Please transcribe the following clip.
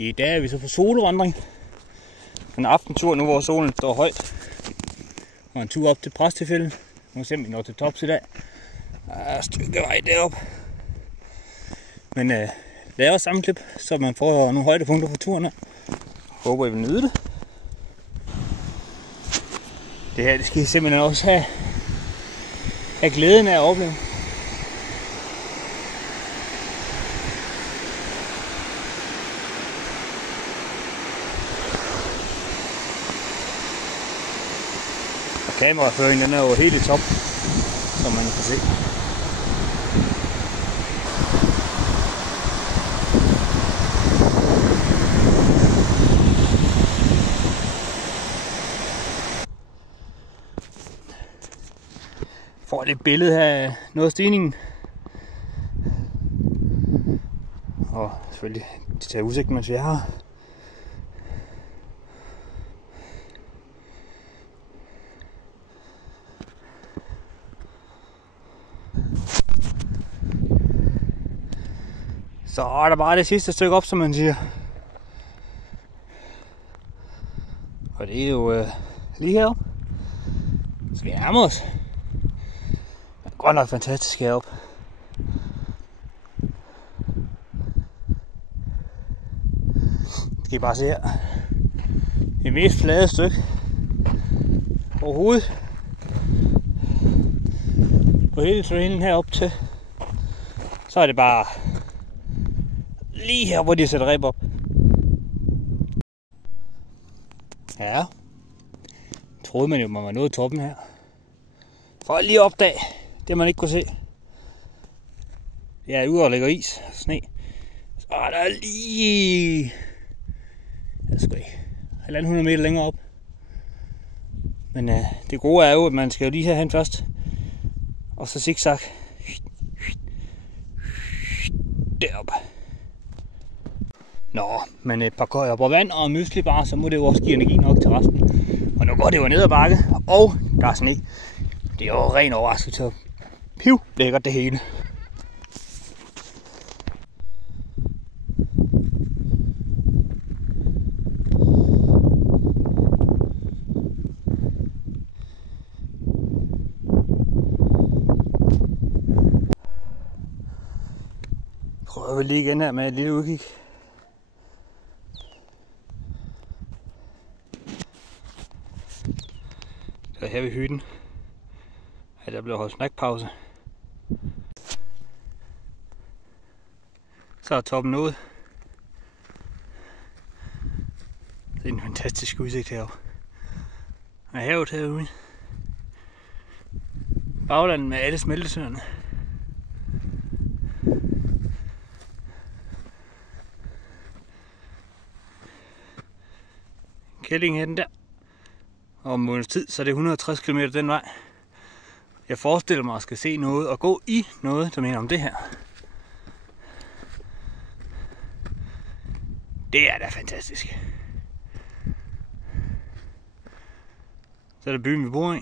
I dag er vi så på solvandring. En aftentur nu, hvor solen står højt. Og en tur op til Præstefælden. Nu ser vi når til tops i dag. Der er et stykke vej derop. Men laver sammenklip, så man får nogle højdepunkter på turen her. Håber I vil nyde det. Det her det skal I simpelthen også have glæden af at opleve. Kameraføringen den er jo helt i top, som man kan se. Får lidt billede her af noget af stigningen. Og selvfølgelig det tager udsigten, mens vi er her. Så er der bare det sidste stykke op, som man siger. Og det er jo lige heroppe. Skal vi nærme os? Det er godt nok fantastisk heroppe. Skal I bare se her. Det mest flade stykke overhovedet. På hele trainen heroppe til. Så er det bare lige her, hvor de sætter reb op. Ja. Troede man jo, man var nået toppen her. For at lige opdage det, man ikke kunne se. Jeg er ude og lægger is og sne. Så er der lige... Jeg skal ikke. 100 meter længere op. Men det gode er jo, at man skal jo lige herhen først. Og så zigzag. Deroppe. Nå, men et par køjer på vand og mysli bare, så må det jo også give energi nok til resten. Og nu går det jo ned ad bakke, og der er sne. Det er jo ren overraskelse. Piv, lækkert det hele. Prøver vi lige igen her med et lille udkig. Så her ved hytten. Her der blev holdt snackpause. Så er toppen nået. Det er en fantastisk udsigt heroppe. Og havet herude. Baglandet med alle smeltesøerne. Kællingen der. Og om en måneds tid, så er det 160 km den vej. Jeg forestiller mig at skal se noget og gå i noget, der mener om det her. Det er da fantastisk. Så er det byen, vi bor i.